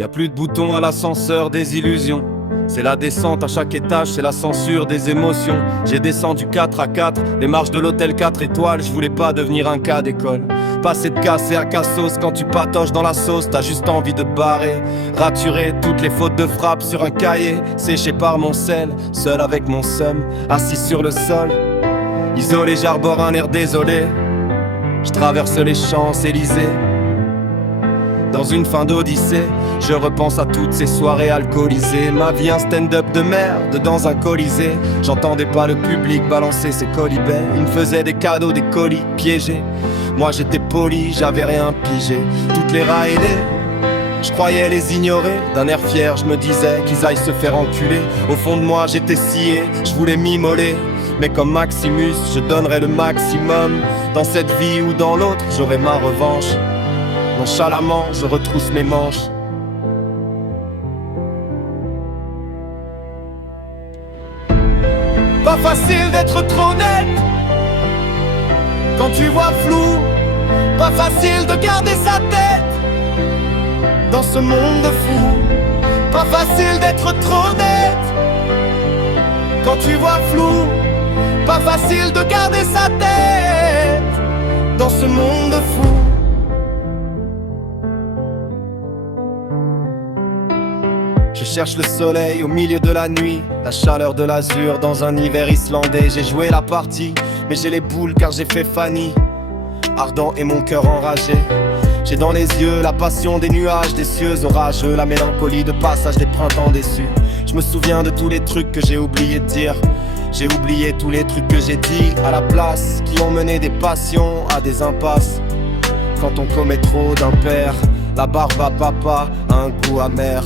Y a plus de boutons à l'ascenseur des illusions. C'est la descente à chaque étage, c'est la censure des émotions. J'ai descendu 4 à 4, les marches de l'hôtel 4 étoiles. Je voulais pas devenir un cas d'école. Passer de casser à cassos, quand tu patoches dans la sauce, t'as juste envie de te barrer. Raturer toutes les fautes de frappe sur un cahier, séché par mon sel, seul avec mon seum, assis sur le sol. Isolé, j'arbore un air désolé. Je traverse les Champs-Élysées. Dans une fin d'odyssée, je repense à toutes ces soirées alcoolisées. Ma vie un stand-up de merde dans un colisée. J'entendais pas le public balancer ses colibets. Ils me faisaient des cadeaux, des colis piégés. Moi j'étais poli, j'avais rien pigé. Toutes les raillées, je croyais les ignorer. D'un air fier, je me disais qu'ils aillent se faire enculer. Au fond de moi j'étais scié, je voulais m'immoler. Mais comme Maximus, je donnerais le maximum. Dans cette vie ou dans l'autre, j'aurai ma revanche. Nonchalamment, je retrousse mes manches. Pas facile d'être trop net quand tu vois flou. Pas facile de garder sa tête dans ce monde fou. Pas facile d'être trop net quand tu vois flou. Pas facile de garder sa tête dans ce monde fou. Je cherche le soleil au milieu de la nuit, la chaleur de l'azur dans un hiver islandais. J'ai joué la partie, mais j'ai les boules car j'ai fait Fanny. Ardent et mon cœur enragé. J'ai dans les yeux la passion des nuages, des cieux orageux, la mélancolie de passage des printemps déçus. Je me souviens de tous les trucs que j'ai oublié de dire. J'ai oublié tous les trucs que j'ai dit à la place, qui ont mené des passions à des impasses. Quand on commet trop d'impairs, la barbe à papa a un goût amer.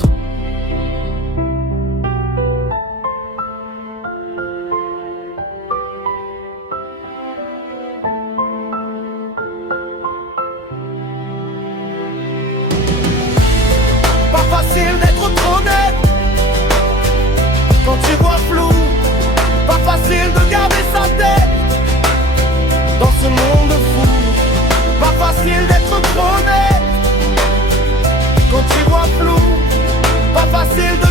Pas facile d'être trop net quand tu vois flou. Pas facile de garder sa tête dans ce monde fou. Pas facile d'être trop net quand tu vois flou. Pas facile de